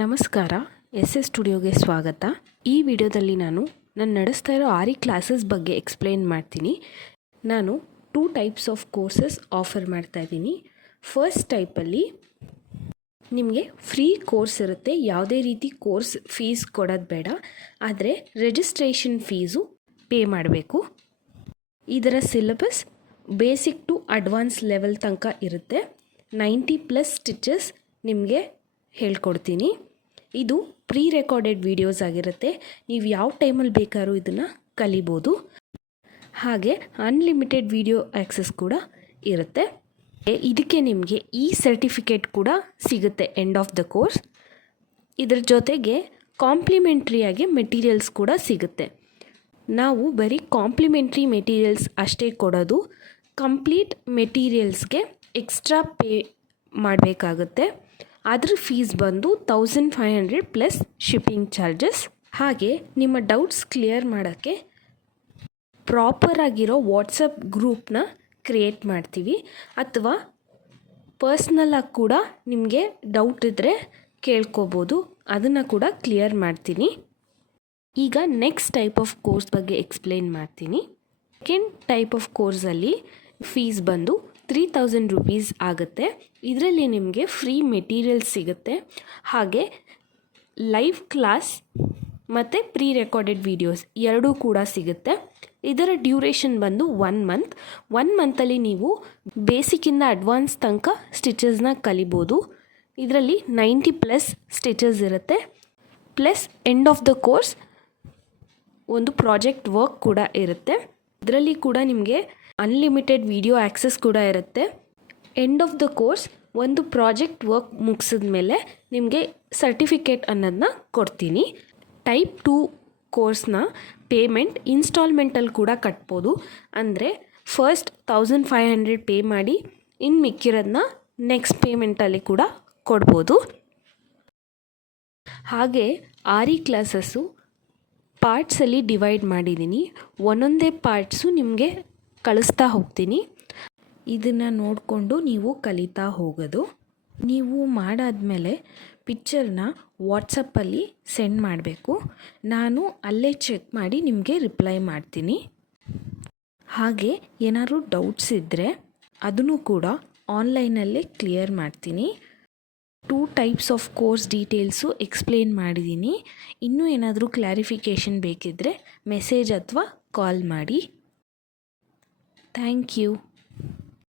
ನಮಸ್ಕಾರ, ಎಸ್ ಸ್ಟುಡಿಯೋಗೆ ಸ್ವಾಗತ. ಈ ವಿಡಿಯೋದಲ್ಲಿ ನಾನು ನಡೆಸ್ತಾ ಇರೋ ಆರಿ ಕ್ಲಾಸಸ್ ಬಗ್ಗೆ ಎಕ್ಸ್ಪ್ಲೇನ್ ಮಾಡ್ತೀನಿ. ನಾನು 2 ಟೈಪ್ಸ್ ಆಫ್ ಕೋರ್ಸಸ್ ಆಫರ್ ಮಾಡ್ತಾ ಇದ್ದೀನಿ. ಫಸ್ಟ್ ಟೈಪಲ್ಲಿ ನಿಮಗೆ ಫ್ರೀ ಕೋರ್ಸ್ ಇರುತ್ತೆ. ಯಾವುದೇ ರೀತಿ ಕೋರ್ಸ್ ಫೀಸ್ ಕೊಡೋದು ಬೇಡ, ಆದರೆ ರಿಜಿಸ್ಟ್ರೇಷನ್ ಫೀಸು ಪೇ ಮಾಡಬೇಕು. ಇದರ syllabus basic to advance level ತನಕ ಇರುತ್ತೆ. 90+ ಸ್ಟಿಚಸ್ ನಿಮಗೆ ಹೇಳ್ಕೊಡ್ತೀನಿ. ಇದು ಪ್ರೀ ರೆಕಾರ್ಡೆಡ್ ವೀಡಿಯೋಸ್ ಆಗಿರುತ್ತೆ. ನೀವು ಯಾವ ಟೈಮಲ್ಲಿ ಬೇಕಾದ್ರೂ ಇದನ್ನು ಕಲಿಬೋದು. ಹಾಗೆ ಅನ್ಲಿಮಿಟೆಡ್ ವಿಡಿಯೋ ಆ್ಯಕ್ಸಸ್ ಕೂಡ ಇರುತ್ತೆ. ಇದಕ್ಕೆ ನಿಮಗೆ ಈ ಸರ್ಟಿಫಿಕೇಟ್ ಕೂಡ ಸಿಗುತ್ತೆ ಎಂಡ್ ಆಫ್ ದ ಕೋರ್ಸ್. ಇದರ ಜೊತೆಗೆ ಕಾಂಪ್ಲಿಮೆಂಟ್ರಿಯಾಗಿ ಮೆಟೀರಿಯಲ್ಸ್ ಕೂಡ ಸಿಗುತ್ತೆ. ನಾವು ಬರೀ ಕಾಂಪ್ಲಿಮೆಂಟ್ರಿ ಮೆಟೀರಿಯಲ್ಸ್ ಅಷ್ಟೇ ಕೊಡೋದು. ಕಂಪ್ಲೀಟ್ ಮೆಟೀರಿಯಲ್ಸ್ಗೆ ಎಕ್ಸ್ಟ್ರಾ ಪೇ ಮಾಡಬೇಕಾಗುತ್ತೆ. ಅದ್ರ ಫೀಸ್ ಬಂದು 1500 ಪ್ಲಸ್ ಶಿಪ್ಪಿಂಗ್ ಚಾರ್ಜಸ್. ಹಾಗೆ ನಿಮ್ಮ ಡೌಟ್ಸ್ ಕ್ಲಿಯರ್ ಮಾಡೋಕ್ಕೆ ಪ್ರಾಪರ್ ಆಗಿರೋ ವಾಟ್ಸಪ್ ಗ್ರೂಪ್ನ ಕ್ರಿಯೇಟ್ ಮಾಡ್ತೀವಿ, ಅಥವಾ ಪರ್ಸ್ನಲಾಗಿ ಕೂಡ ನಿಮಗೆ ಡೌಟ್ ಇದ್ದರೆ ಕೇಳ್ಕೊಬೋದು, ಅದನ್ನು ಕೂಡ ಕ್ಲಿಯರ್ ಮಾಡ್ತೀನಿ. ಈಗ ನೆಕ್ಸ್ಟ್ ಟೈಪ್ ಆಫ್ ಕೋರ್ಸ್ ಬಗ್ಗೆ ಎಕ್ಸ್ಪ್ಲೇನ್ ಮಾಡ್ತೀನಿ. ಸೆಕೆಂಡ್ ಟೈಪ್ ಆಫ್ ಕೋರ್ಸಲ್ಲಿ ಫೀಸ್ ಬಂದು 3000 ರೂಪೀಸ್ ಆಗುತ್ತೆ. ಇದರಲ್ಲಿ ನಿಮಗೆ ಫ್ರೀ ಮೆಟೀರಿಯಲ್ಸ್ ಸಿಗುತ್ತೆ. ಹಾಗೆ ಲೈವ್ ಕ್ಲಾಸ್ ಮತ್ತು ಪ್ರೀ ರೆಕಾರ್ಡೆಡ್ ವೀಡಿಯೋಸ್ ಎರಡೂ ಕೂಡ ಸಿಗುತ್ತೆ. ಇದರ ಡ್ಯೂರೇಷನ್ ಬಂದು 1 ಮಂತ್. 1 ಮಂತಲ್ಲಿ ನೀವು ಬೇಸಿಕ್ಕಿಂದ ಅಡ್ವಾನ್ಸ್ ತನಕ ಸ್ಟಿಚಸ್ನ ಕಲಿಬೋದು. ಇದರಲ್ಲಿ 90+ ಸ್ಟಿಚಸ್ ಇರುತ್ತೆ. Plus end of the course ಒಂದು ಪ್ರಾಜೆಕ್ಟ್ ವರ್ಕ್ ಕೂಡ ಇರುತ್ತೆ. ಇದರಲ್ಲಿ ಕೂಡ ನಿಮಗೆ ಅನ್ಲಿಮಿಟೆಡ್ ವಿಡಿಯೋ ಆ್ಯಕ್ಸಸ್ ಕೂಡ ಇರುತ್ತೆ. ಎಂಡ್ ಆಫ್ ದ ಕೋರ್ಸ್ ಒಂದು ಪ್ರಾಜೆಕ್ಟ್ ವರ್ಕ್ ಮುಗಿಸಿದ ಮೇಲೆ ನಿಮಗೆ ಸರ್ಟಿಫಿಕೇಟ್ ಅನ್ನೋದನ್ನ ಕೊಡ್ತೀನಿ. ಟೈಪ್ 2 ಕೋರ್ಸ್ನ ಪೇಮೆಂಟ್ ಇನ್ಸ್ಟಾಲ್ಮೆಂಟಲ್ಲಿ ಕೂಡ ಕಟ್ಬೋದು. ಅಂದರೆ ಫಸ್ಟ್ 1500 ಪೇ ಮಾಡಿ ಇನ್ನು ಮಿಕ್ಕಿರೋದನ್ನ ನೆಕ್ಸ್ಟ್ ಪೇಮೆಂಟಲ್ಲಿ ಕೂಡ ಕೊಡ್ಬೋದು. ಹಾಗೆ ಆರಿ ಕ್ಲಾಸಸ್ಸು ಪಾರ್ಟ್ಸಲ್ಲಿ ಡಿವೈಡ್ ಮಾಡಿದ್ದೀನಿ. ಒಂದೊಂದೇ ಪಾರ್ಟ್ಸು ನಿಮಗೆ ಕಳಿಸ್ತಾ ಹೋಗ್ತೀನಿ. ಇದನ್ನು ನೋಡಿಕೊಂಡು ನೀವು ಕಲಿತಾ ಹೋಗೋದು. ನೀವು ಮಾಡಾದಮೇಲೆ ಪಿಕ್ಚರ್ನ ವಾಟ್ಸಪ್ಪಲ್ಲಿ ಸೆಂಡ್ ಮಾಡಬೇಕು. ನಾನು ಅಲ್ಲೇ ಚೆಕ್ ಮಾಡಿ ನಿಮಗೆ ರಿಪ್ಲೈ ಮಾಡ್ತೀನಿ. ಹಾಗೆ ಏನಾದರೂ ಡೌಟ್ಸ್ ಇದ್ದರೆ ಅದನ್ನು ಕೂಡ ಆನ್ಲೈನಲ್ಲೇ ಕ್ಲಿಯರ್ ಮಾಡ್ತೀನಿ. 2 types of course details explain ಮಾಡಿದ್ದೀನಿ. ಇನ್ನೂ ಏನಾದರೂ ಕ್ಲಾರಿಫಿಕೇಷನ್ ಬೇಕಿದ್ದರೆ ಮೆಸೇಜ್ ಅಥವಾ ಕಾಲ್ ಮಾಡಿ. Thank you.